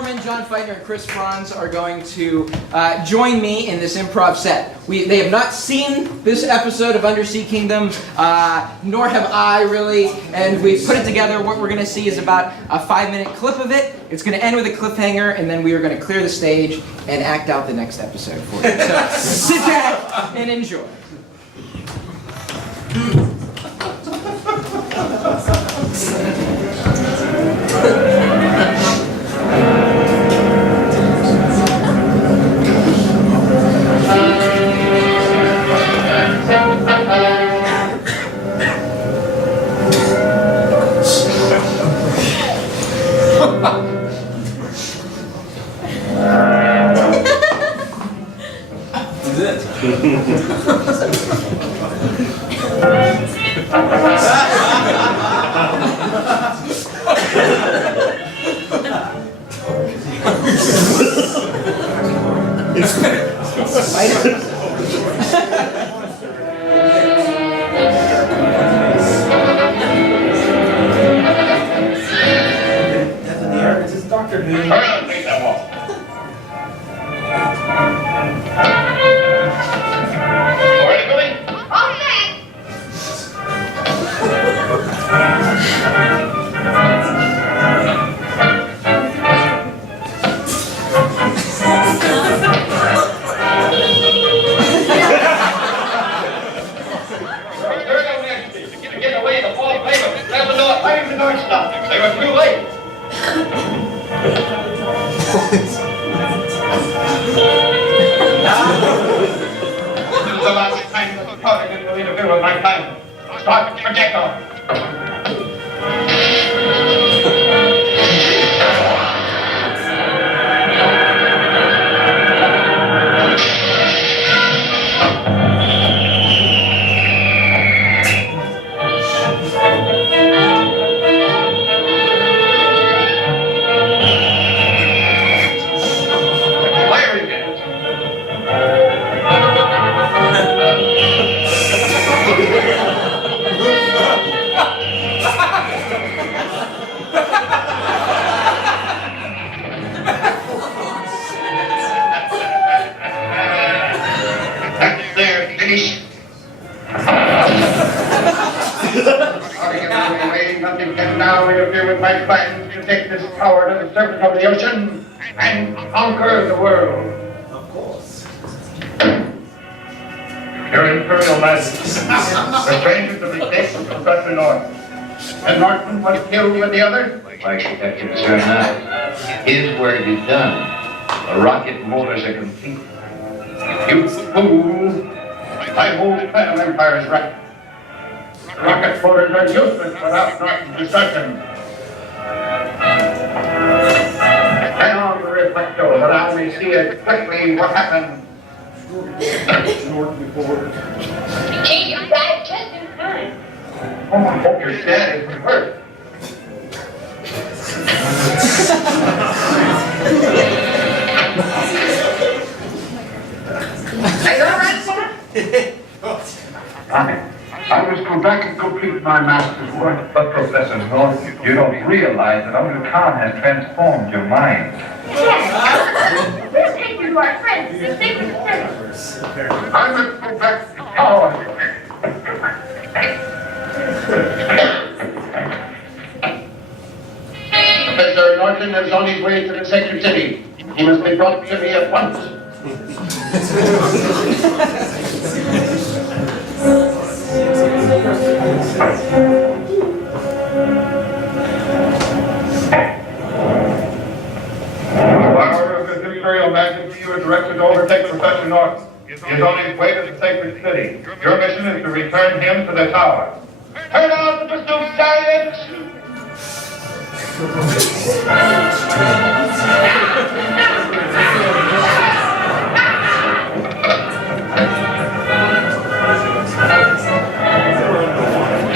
Forman, John Feightner, and Chris Franz are going to join me in this improv set. They have not seen this episode of Undersea Kingdom, nor have I really, and we've put it together. What we're going to see is about a 5-minute clip of it. It's going to end with a cliffhanger, and then we are going to clear the stage and act out the next episode for you. So sit back and enjoy. Transformed your mind. Yes. We'll take you to our friends, the Secret Service. I must go back to power. Professor Norton is on his way to the Sacred City. He must be brought to me at once. You are directed to overtake Professor Norton. He is on his way to the Sacred City. Your mission is to return him to the tower. Turn out the pursuit, chariots!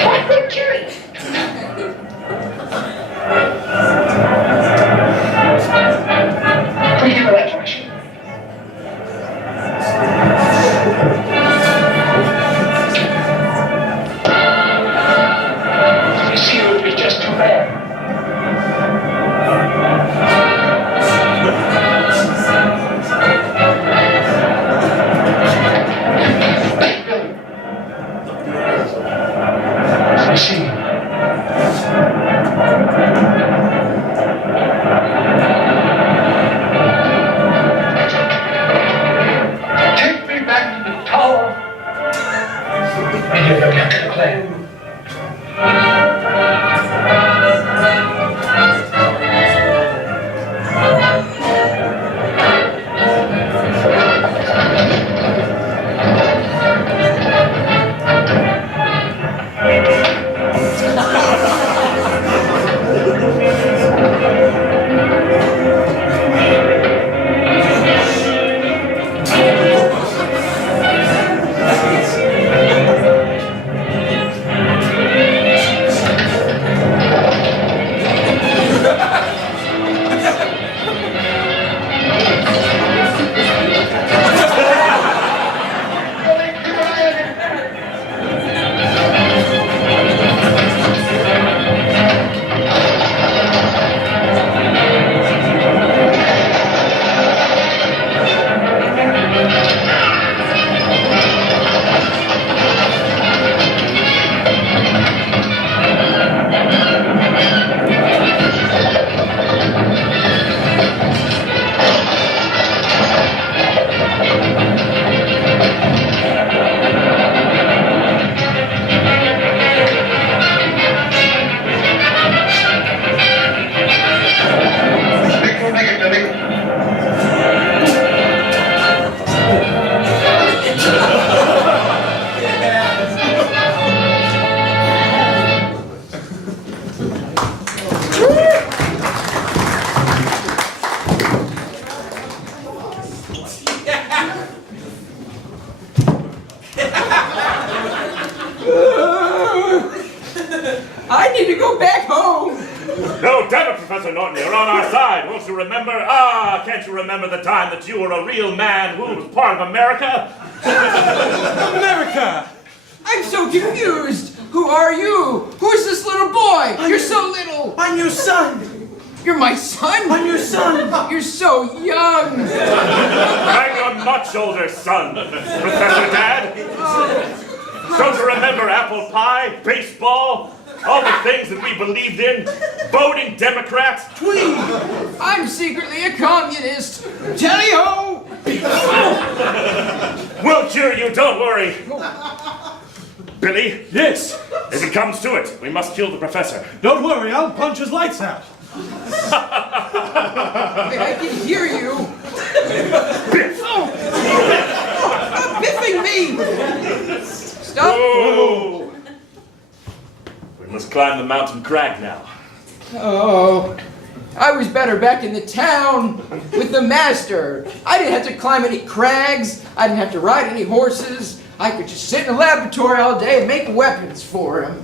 What good jury? Forgive that question. You see, it would be just too bad. back home. No, damn it, Professor Norton, you're on our side. Won't you remember? Can't you remember the time that you were a real man who was part of America? America! I'm so confused. Who are you? Who's this little boy? You're so little. I'm your son! You're my son? I'm your son! You're so young. I'm your much older son, Professor Dad. Don't you remember apple pie, baseball, all the things that we believed in? Voting Democrats? Please. I'm secretly a communist. Tally-ho! We'll cure you, don't worry. Billy? Yes! If it comes to it, we must kill the professor. Don't worry, I'll punch his lights out. I can hear you. Biff! Oh. Stop biffing me! Stop! Oh. We must climb the mountain crag now. Oh, I was better back in the town with the master. I didn't have to climb any crags. I didn't have to ride any horses. I could just sit in the laboratory all day and make weapons for him.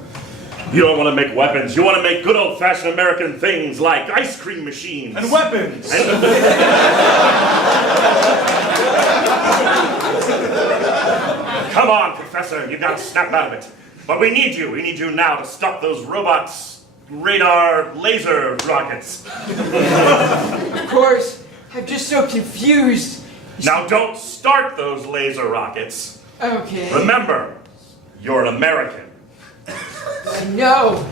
You don't want to make weapons. You want to make good old-fashioned American things like ice cream machines. And weapons! Come on, Professor. You gotta snap out of it. But we need you. We need you now to stop those robots, radar, laser rockets. Of course, I'm just so confused. Now don't start those laser rockets. Okay. Remember, you're an American. No.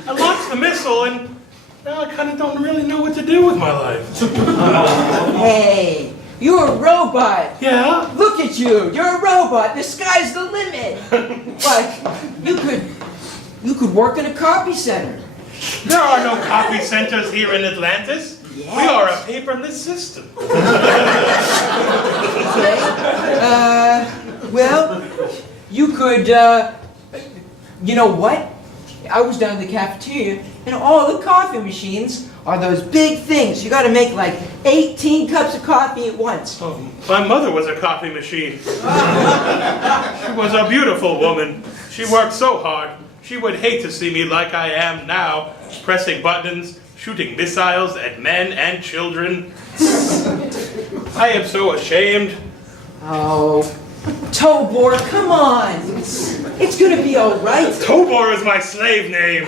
I launched the missile and now I kind of don't really know what to do with my life. Hey, you're a robot. Yeah? Look at you. You're a robot. The sky's the limit. What? You could work in a copy center. There are no copy centers here in Atlantis. Yes. We are a paperless system. Okay. Well, you could, you know what? I was down in the cafeteria, and all the coffee machines are those big things. You gotta make like 18 cups of coffee at once. Oh, my mother was a coffee machine. She was a beautiful woman. She worked so hard. She would hate to see me like I am now, pressing buttons, shooting missiles at men and children. I am so ashamed. Oh, Tobor, come on. It's gonna be all right. Tobor is my slave name.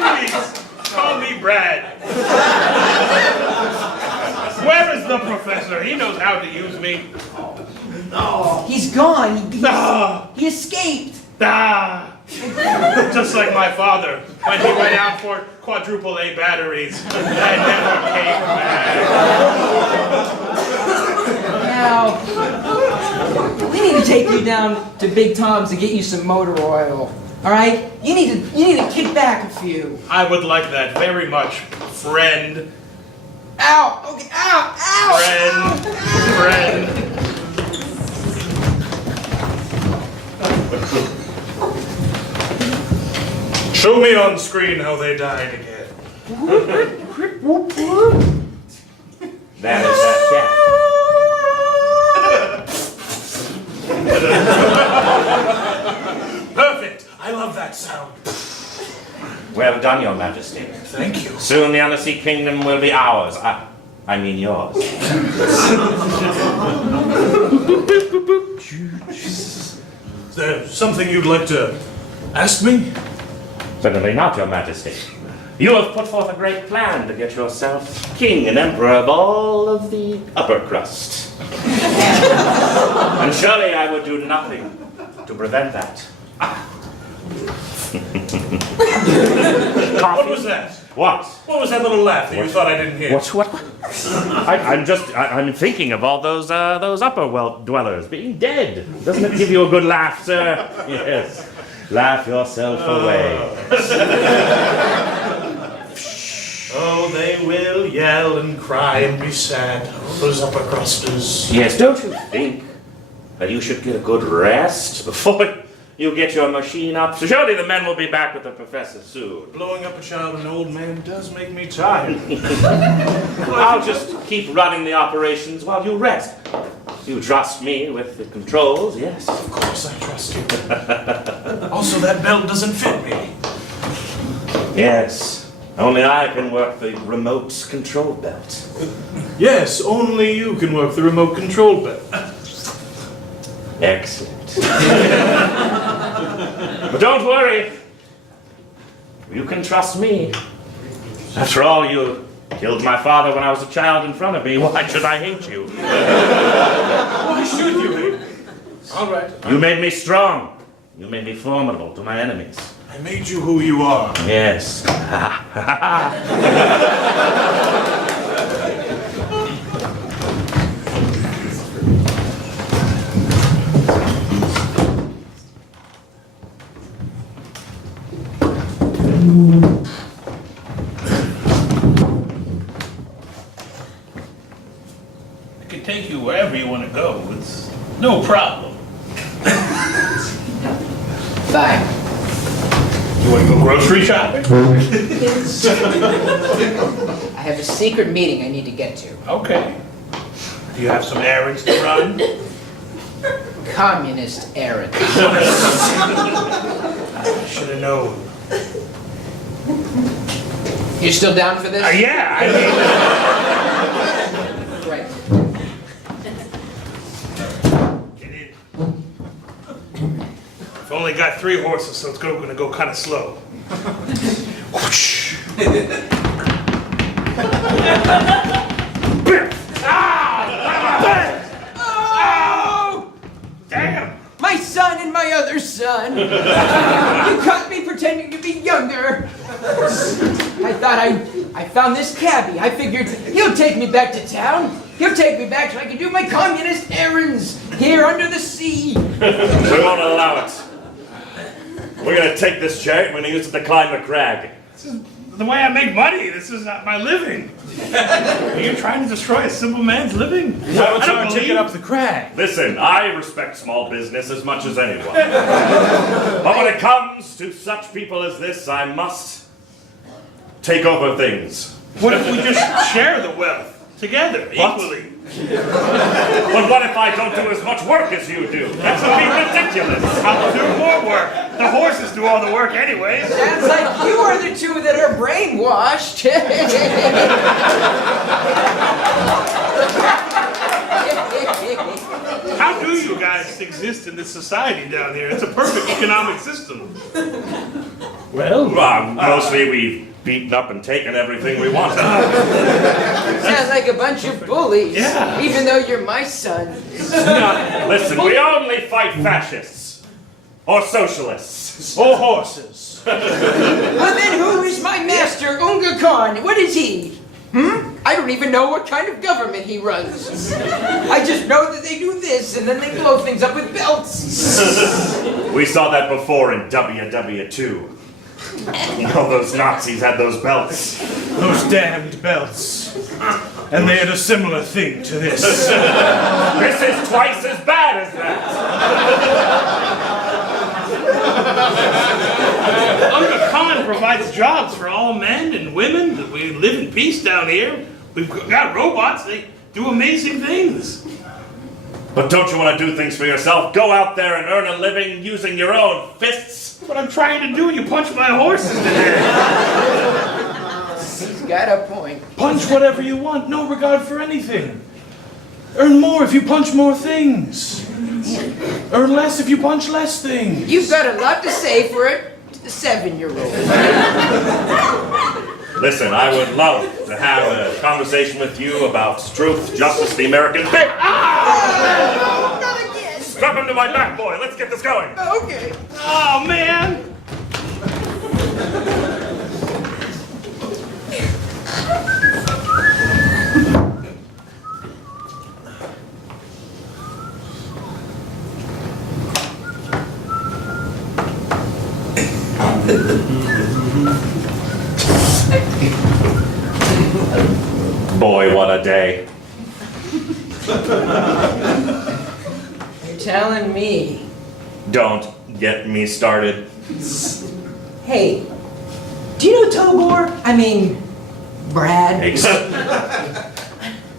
Please, call me Brad. Where is the professor? He knows how to use me. He's gone. Ah. He escaped. Ah. Just like my father, when he went out for quadruple A batteries and never came back. Now, we need to take you down to Big Tom's to get you some motor oil. All right? You need to kick back a few. I would like that very much, friend. Ow! Okay, ow! Ow! Friend. Show me on screen how they died again. That is that Perfect. I love that sound. Well done, Your Majesty. Thank you. Soon the Undersea Kingdom will be ours. I mean yours. Is there something you'd like to ask me? Certainly not, Your Majesty. You have put forth a great plan to get yourself king and emperor of all of the upper crust. And surely I would do nothing to prevent that. What was that? What? What was that little laugh that you thought I didn't hear? What? I'm thinking of all those upper well dwellers being dead. Doesn't it give you a good laugh, sir? Yes. Laugh yourself away. Oh, they will yell and cry and be sad. Oh, those upper crusters. Yes, don't you think that you should get a good rest before you get your machine up. So surely the men will be back with the professor soon. Blowing up a child and an old man does make me tired. I'll just keep running the operations while you rest. You trust me with the controls, yes? Of course I trust you. Also, that belt doesn't fit me. Yes. Only I can work the remote control belt. Yes, only you can work the remote control belt. Excellent. But don't worry. You can trust me. After all, you killed my father when I was a child in front of me. Why should I hate you? Why should you hate me? All right. You made me strong. You made me formidable to my enemies. I made you who you are. Yes. I can take you wherever you want to go. It's no problem. Fine. You want to go grocery shopping? I have a secret meeting I need to get to. Okay. Do you have some errands to run? Communist errand. I should have known. You still down for this? Yeah, I mean... Right. Get in. I've only got 3 horses, so it's going to go kind of slow. Whoosh. Oh! Damn! My son and my other son! You caught me pretending to be younger! I thought I found this cabbie. I figured he'll take me back to town. He'll take me back so I can do my communist errands here under the sea. We won't allow it. We're going to take this chariot and we're going to use it to climb the crag. This is the way I make money. This is not my living. Are you trying to destroy a simple man's living? Why would you take it up the crag? Listen, I respect small business as much as anyone. But when it comes to such people as this, I must take over things. What if we just share the wealth together, What? equally? But what if I don't do as much work as you do? That would be ridiculous. I'll do more work. The horses do all the work anyways. Sounds like you are the two that are brainwashed. How do you guys exist in this society down here? It's a perfect economic system. Well, mostly we've beaten up and taken everything we wanted. Sounds like a bunch of bullies. Yeah. Even though you're my son. Listen, we only fight fascists. Or socialists. Or horses. Well then who is my master, Unga Khan? What is he? I don't even know what kind of government he runs. I just know that they do this and then they blow things up with belts. We saw that before in WW2. All those Nazis had those belts. Those damned belts. And they had a similar thing to this. This is twice as bad as that. Unga Khan provides jobs for all men and women. We live in peace down here. We've got robots. They do amazing things. But don't you want to do things for yourself? Go out there and earn a living using your own fists. What I'm trying to do, you punch my horses to death. He's got a point. Punch whatever you want, no regard for anything. Earn more if you punch more things. Earn less if you punch less things. You've got a lot to say for a 7-year-old. Listen, I would love to have a conversation with you about truth, justice, the American faith. Oh, not again. Strap him to my back, boy. Let's get this going. Okay. Oh, man. Boy, what a day. telling me. Don't get me started. Hey, do you know Tobor? I mean, Brad.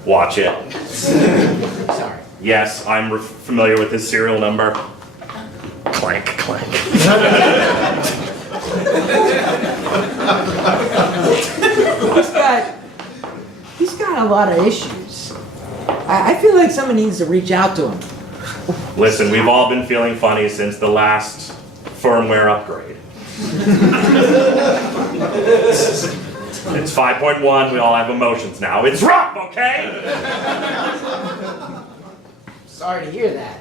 Watch it. Sorry. Yes, I'm familiar with his serial number. Clank, clank. He's got a lot of issues. I feel like someone needs to reach out to him. Listen, we've all been feeling funny since the last firmware upgrade. It's 5.1, we all have emotions now. It's rough, okay? Sorry to hear that.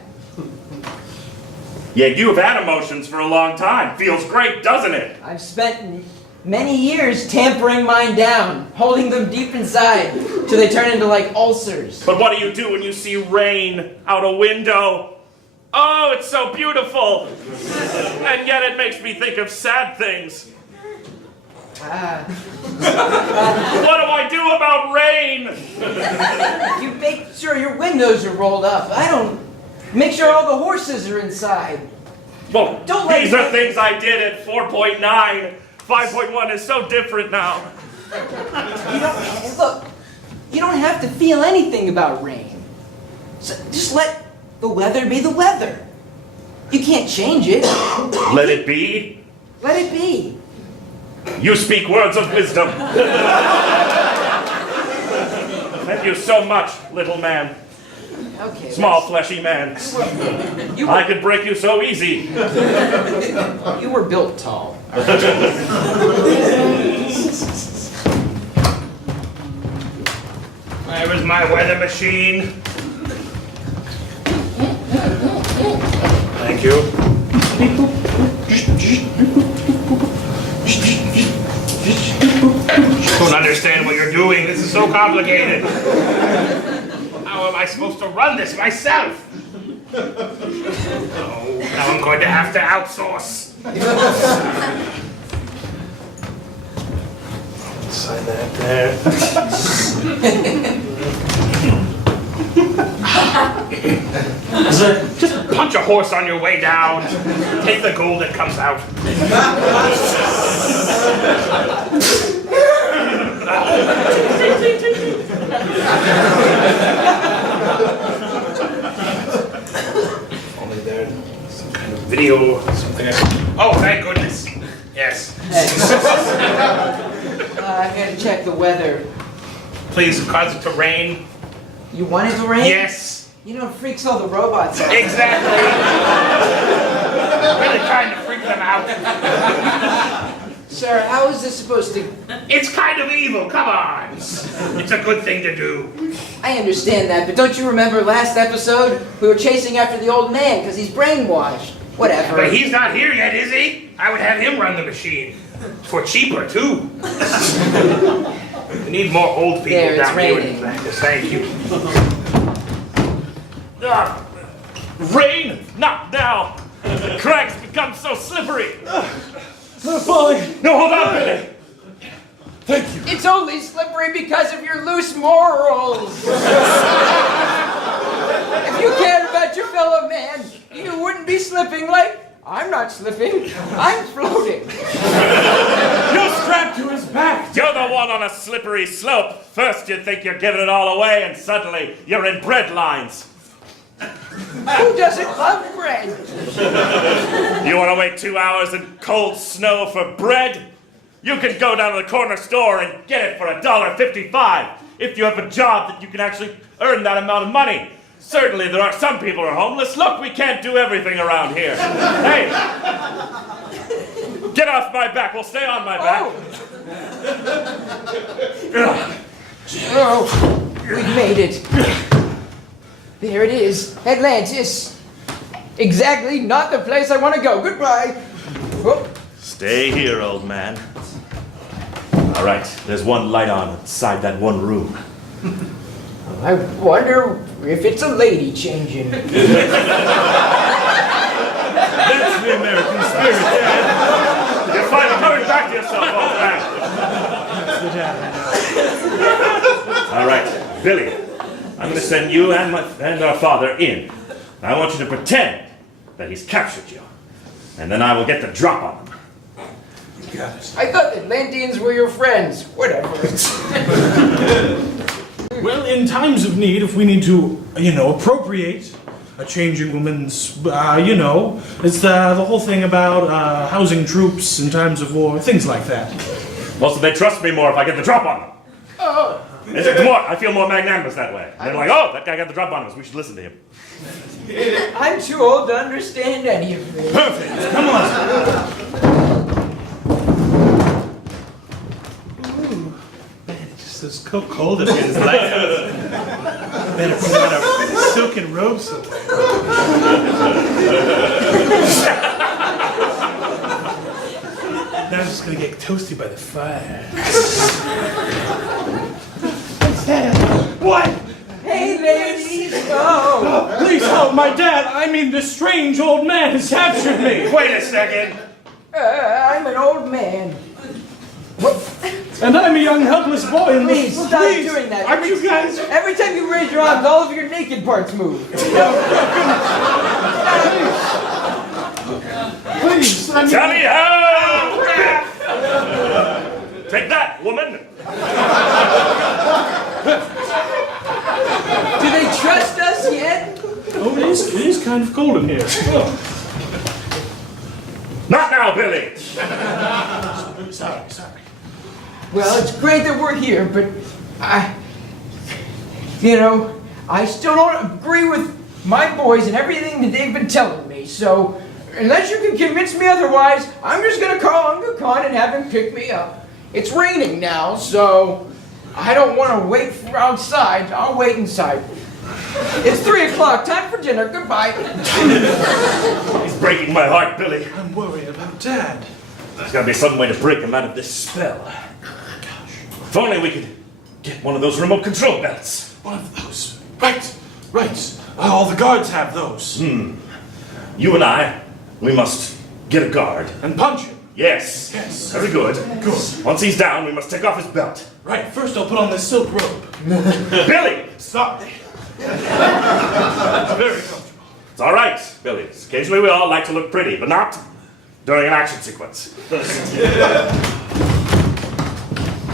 Yeah, you have had emotions for a long time. Feels great, doesn't it? I've spent many years tampering mine down, holding them deep inside, till they turn into like ulcers. But what do you do when you see rain out a window? Oh, it's so beautiful! And yet it makes me think of sad things. What do I do about rain? You make sure your windows are rolled up. Make sure all the horses are inside. Well, Don't let these are things I did at 4.9. 5.1 is so different now. You don't have to feel anything about rain. So just let the weather be the weather. You can't change it. Let it be. Let it be. You speak words of wisdom. Thank you so much, little man. Okay. Small, fleshy man. I could break you so easy. You were built tall. Where is my weather machine? Thank you. Don't understand what you're doing. This is so complicated. How am I supposed to run this myself? Oh, now I'm going to have to outsource. Sign that there. Just punch a horse on your way down. Take the gold that comes out. Only there's some kind of video or something. Oh, thank goodness. Yes. I gotta check the weather. Please cause it to rain. You want it to rain? Yes. You know, it freaks all the robots out. Exactly. Really trying to freak them out. Sir, how is this supposed to... It's kind of evil, come on. It's a good thing to do. I understand that, but don't you remember last episode? We were chasing after the old man because he's brainwashed. Whatever. But he's not here yet, is he? I would have him run the machine. For cheaper, too. We need more old people There, it's down here in raining. practice. Thank you. Rain? Not now! The crags become so slippery! Falling. No, hold on a minute! Thank you. It's only slippery because of your loose morals. If you cared about your fellow man, you wouldn't be slipping like... I'm not slipping. I'm floating. You're strapped to his back. You're the one on a slippery slope. First you think you're giving it all away, and suddenly you're in bread lines. Who doesn't love bread? You want to wait 2 hours in cold snow for bread? You can go down to the corner store and get it for $1.55 if you have a job that you can actually earn that amount of money. Certainly there are some people who are homeless. Look, we can't do everything around here. Hey! Get off my back. We'll stay on my back. Oh, we made it. There it is, Atlantis. Exactly not the place I want to go. Goodbye. Oh. Stay here, old man. All right, there's one light on inside that one room. I wonder if it's a lady changing. That's the American spirit, Dad. You're finally coming back to yourself, old man. All right, Billy, I'm going to send you and our father in. I want you to pretend that he's captured you. And then I will get the drop on him. You got it. I thought the Atlanteans were your friends. Whatever. Well, in times of need, if we need to, appropriate a changing woman's, it's the whole thing about housing troops in times of war, things like that. Also, they trust me more if I get the drop on them. Oh. I feel more magnanimous that way. They're like, oh, that guy got the drop on us. We should listen to him. I'm too old to understand any of this. Perfect. Come on. It's just so cold up here. It's lighthouse. Better put on a silken robe somewhere. Now I'm just gonna get toasty by the fire. What? Hey, ladies, go! Please help my dad. I mean, this strange old man has captured me. Wait a second. I'm an old man. And I'm a young helpless boy. And Please, stop doing that. Aren't you guys? Every time you raise your arms, all of your naked parts move. Please. Tally ho! Take that, woman. Do they trust us yet? Oh, it is kind of cold in here. Not now, Billy. Sorry. Well, it's great that we're here, but I still don't agree with my boys and everything that they've been telling me. So, unless you can convince me otherwise, I'm just gonna call Uncle Khan and have him pick me up. It's raining now, so I don't want to wait for outside. I'll wait inside. It's 3 o'clock. Time for dinner. Goodbye. He's breaking my heart, Billy. I'm worried about Dad. There's got to be some way to break him out of this spell. If only we could get one of those remote control belts. One of those. Right. All the guards have those. You and I, we must get a guard. And punch him. Yes. Very good. Good. Once he's down, we must take off his belt. Right. First, I'll put on this silk robe. Billy! Sorry. Very comfortable. It's all right, Billy. Occasionally we all like to look pretty, but not during an action sequence.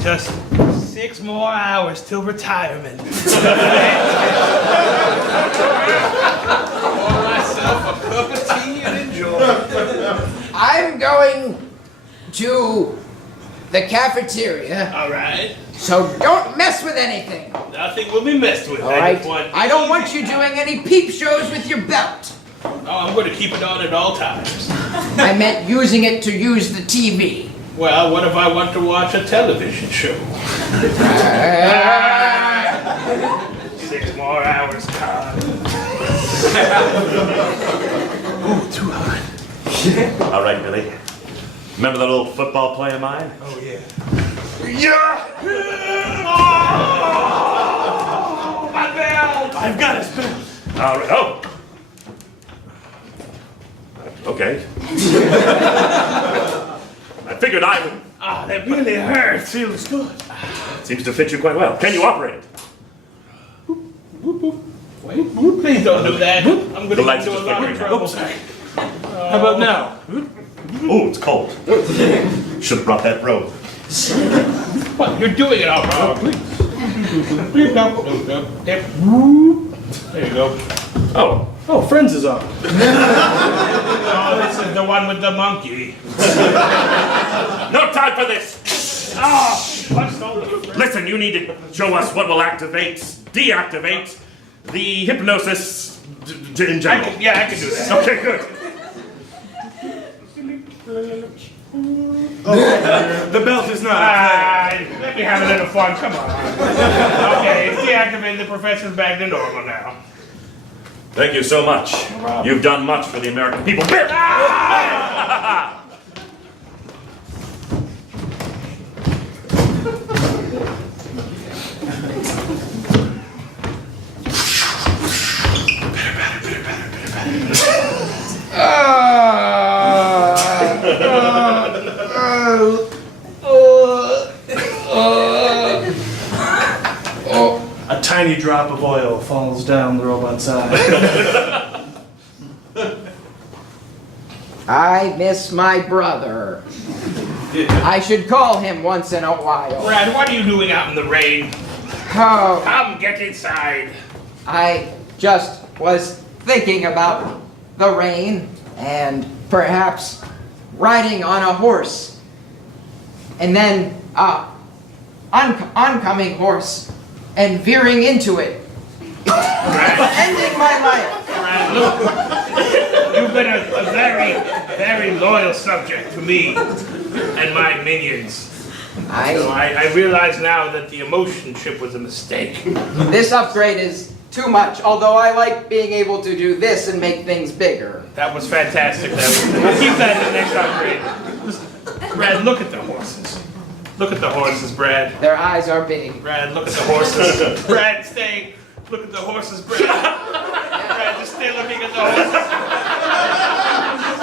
Just 6 more hours till retirement. Pour myself a cup of tea and enjoy. I'm going to the cafeteria. All right. So don't mess with anything. Nothing will be messed with. All right. I don't want you doing any peep shows with your belt. Oh, I'm going to keep it on at all times. I meant using it to use the TV. Well, what if I want to watch a television show? 6 more hours, Todd. Oh, too hot. All right, Billy. Remember that old football play of mine? Oh, yeah. Yeah! Oh, my belt! I've got his belt. All right. Oh! Okay. I figured I would. Ah, that really hurts. Feels good. Seems to fit you quite well. Can you operate it? Wait, please don't do that. I'm going The to lights get are into a just lot of flickering now. trouble. Oops, sorry. How about now? Oh, it's cold. Should have brought that robe. What? You're doing it all wrong. Please. No. There you go. Oh. Oh, Friends is on. Oh, this is the one with the monkey. No time for this! Oh, what's all the... Listen, you need to show us what will deactivate the hypnosis in general. I can do that. Okay, good. The belt is not. Let me have a little fun. Come on. Okay, it's deactivated. The professor's back to normal now. Thank you so much. You've done much for the American people. A tiny drop of oil falls down the robot's eye. I miss my brother. I should call him once in a while. Brad, what are you doing out in the rain? Oh, Come, get inside. I just was thinking about the rain and perhaps riding on a horse. And then oncoming horse and veering into it. Ending my life. Brad, look, you've been a very, very loyal subject to me and my minions. I realize now that the emotion chip was a mistake. This upgrade is too much, although I like being able to do this and make things bigger. That was fantastic. We'll keep that in the next upgrade. Brad, look at the horses. Look at the horses, Brad. Their eyes are big. Brad, look at the horses. Brad, stay. Look at the horses, Brad. Brad, just stay looking at the horses.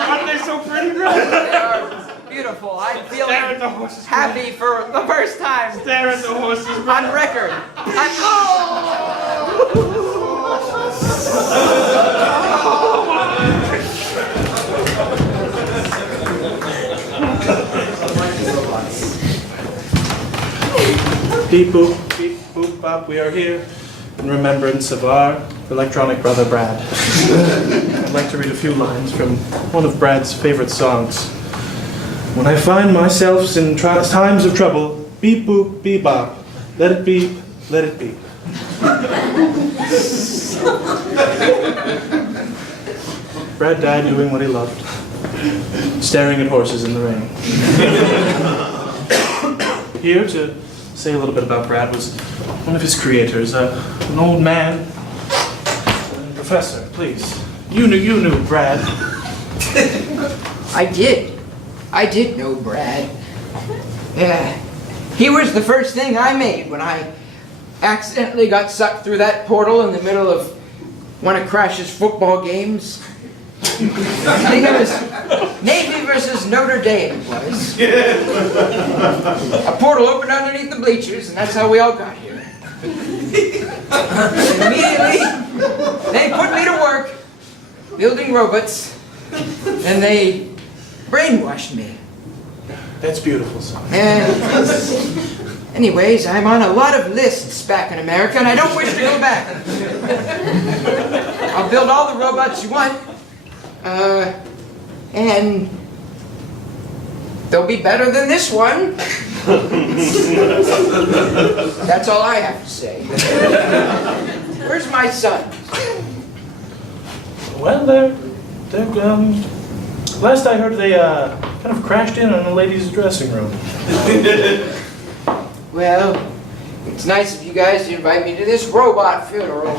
Aren't they so pretty, Brad? They are beautiful. I'm feeling Stare at the horses, happy for the first time Stare at the horses, Brad. on record. Beep boop, bop, we are here in remembrance of our electronic brother Brad. I'd like to read a few lines from one of Brad's favorite songs. When I find myself in times of trouble, beep boop, beep bop, let it beep, let it beep. Brad died doing what he loved, staring at horses in the rain. Here to say a little bit about Brad was one of his creators, an old man. Professor, please. You knew Brad. I did know Brad. Yeah. He was the first thing I made when I accidentally got sucked through that portal in the middle of one of Crash's football games. I think it was Navy versus Notre Dame it was. A portal opened underneath the bleachers, and that's how we all got here. Immediately, they put me to work building robots, and they brainwashed me. That's beautiful, son. And anyways, I'm on a lot of lists back in America, and I don't wish to go back. I'll build all the robots you want. And they'll be better than this one. That's all I have to say. Where's my son? Well, they're last I heard, they kind of crashed in on a lady's dressing room. Well, it's nice of you guys to invite me to this robot funeral.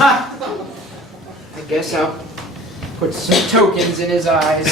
I guess I'll put some tokens in his eyes.